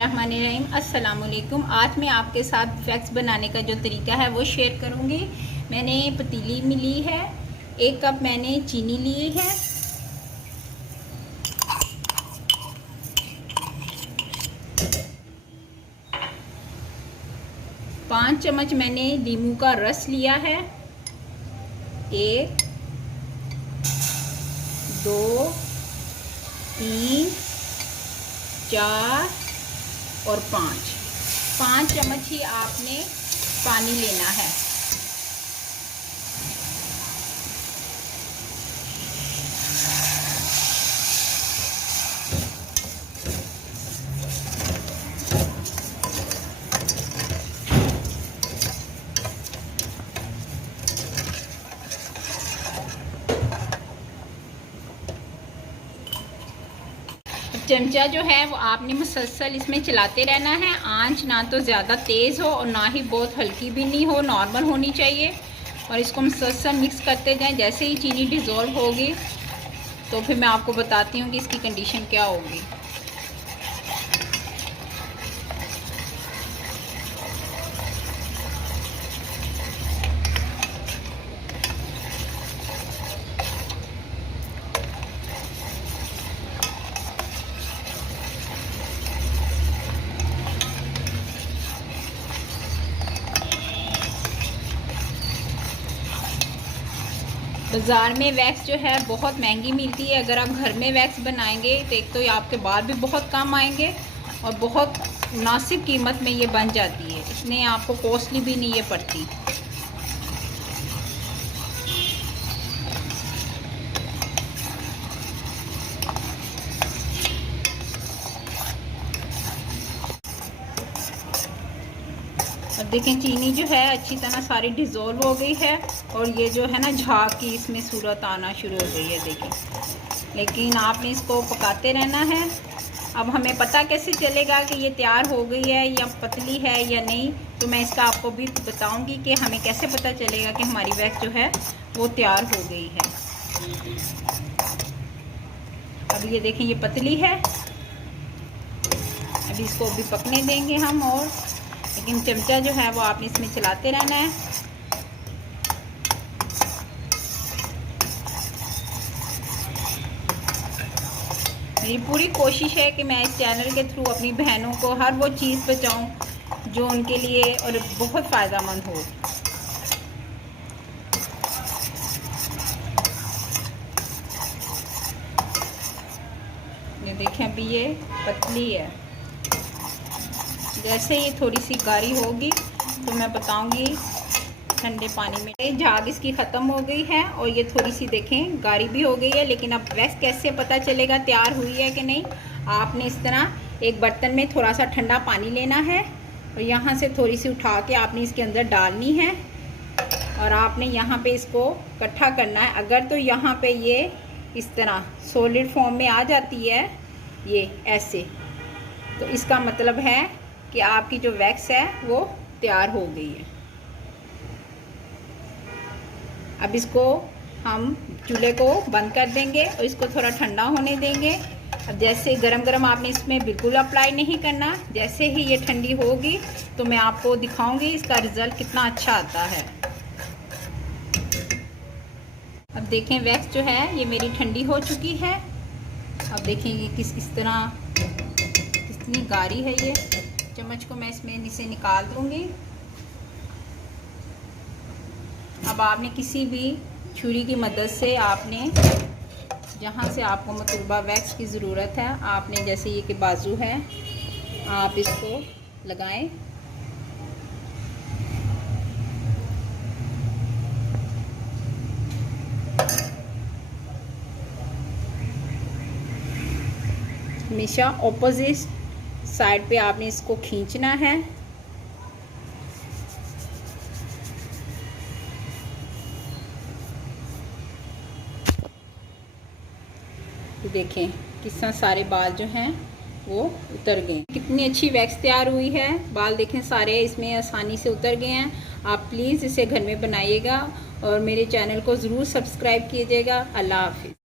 रहमानिर्रहीम। अस्सलाम वालेकुम। आज मैं आपके साथ वैक्स बनाने का जो तरीका है वो शेयर करूंगी। मैंने पतीली में ली है, 1 कप मैंने चीनी ली है, 5 चम्मच मैंने नींबू का रस लिया है, 1 2 3 4 और 5 चम्मच ही आपने पानी लेना है। चमचा जो है वो आपने मुसलसल इसमें चलाते रहना है। आंच ना तो ज़्यादा तेज़ हो और ना ही बहुत हल्की भी नहीं हो, नॉर्मल होनी चाहिए। और इसको मुसलसल मिक्स करते जाएं। जैसे ही चीनी डिज़ोल्व होगी तो फिर मैं आपको बताती हूँ कि इसकी कंडीशन क्या होगी। बाज़ार में वैक्स जो है बहुत महंगी मिलती है। अगर आप घर में वैक्स बनाएंगे तो एक तो आपके बाल भी बहुत कम आएंगे और बहुत मुनासिब कीमत में ये बन जाती है। इसमें आपको कॉस्टली भी नहीं ये पड़ती। अब देखें चीनी जो है अच्छी तरह सारी डिज़ोल्व हो गई है और ये जो है ना झाग की इसमें सूरत आना शुरू हो गई है, देखें। लेकिन आपने इसको पकाते रहना है। अब हमें पता कैसे चलेगा कि ये तैयार हो गई है या पतली है या नहीं, तो मैं इसका आपको भी बताऊंगी कि हमें कैसे पता चलेगा कि हमारी वैक्स जो है वो तैयार हो गई है। अब ये देखें ये पतली है। अभी इसको भी पकने देंगे हम, और लेकिन चमचा जो है वो आपने इसमें चलाते रहना है। मेरी पूरी कोशिश है कि मैं इस चैनल के थ्रू अपनी बहनों को हर वो चीज़ पहुंचाऊं जो उनके लिए और बहुत फ़ायदेमंद हो। ये देखें अभी ये पतली है। जैसे ये थोड़ी सी गाढ़ी होगी तो मैं बताऊंगी ठंडे पानी में। झाग इसकी ख़त्म हो गई है और ये थोड़ी सी देखें गाढ़ी भी हो गई है। लेकिन अब वैक्स कैसे पता चलेगा तैयार हुई है कि नहीं? आपने इस तरह एक बर्तन में थोड़ा सा ठंडा पानी लेना है और यहाँ से थोड़ी सी उठा के आपने इसके अंदर डालनी है और आपने यहाँ पे इसको इकट्ठा करना है। अगर तो यहाँ पे ये इस तरह सॉलिड फॉर्म में आ जाती है ये ऐसे, तो इसका मतलब है कि आपकी जो वैक्स है वो तैयार हो गई है। अब इसको हम चूल्हे को बंद कर देंगे और इसको थोड़ा ठंडा होने देंगे। अब जैसे गरम गरम आपने इसमें बिल्कुल अप्लाई नहीं करना। जैसे ही ये ठंडी होगी तो मैं आपको दिखाऊंगी इसका रिज़ल्ट कितना अच्छा आता है। अब देखें वैक्स जो है ये मेरी ठंडी हो चुकी है। अब देखें ये इस तरह कितनी गाढ़ी है। ये चम्मच को मैं इसमें इसे निकाल दूंगी। अब आपने किसी भी छुरी की मदद से आपने जहाँ से आपको मतलूबा वैक्स की ज़रूरत है, आपने जैसे ये कि बाजू है, आप इसको लगाएं। हमेशा ऑपोजिट साइड पे आपने इसको खींचना है। देखें किस तरह सारे बाल जो हैं वो उतर गए। कितनी अच्छी वैक्स तैयार हुई है। बाल देखें सारे इसमें आसानी से उतर गए हैं। आप प्लीज़ इसे घर में बनाइएगा और मेरे चैनल को ज़रूर सब्सक्राइब कीजिएगा। अल्लाह हाफिज़।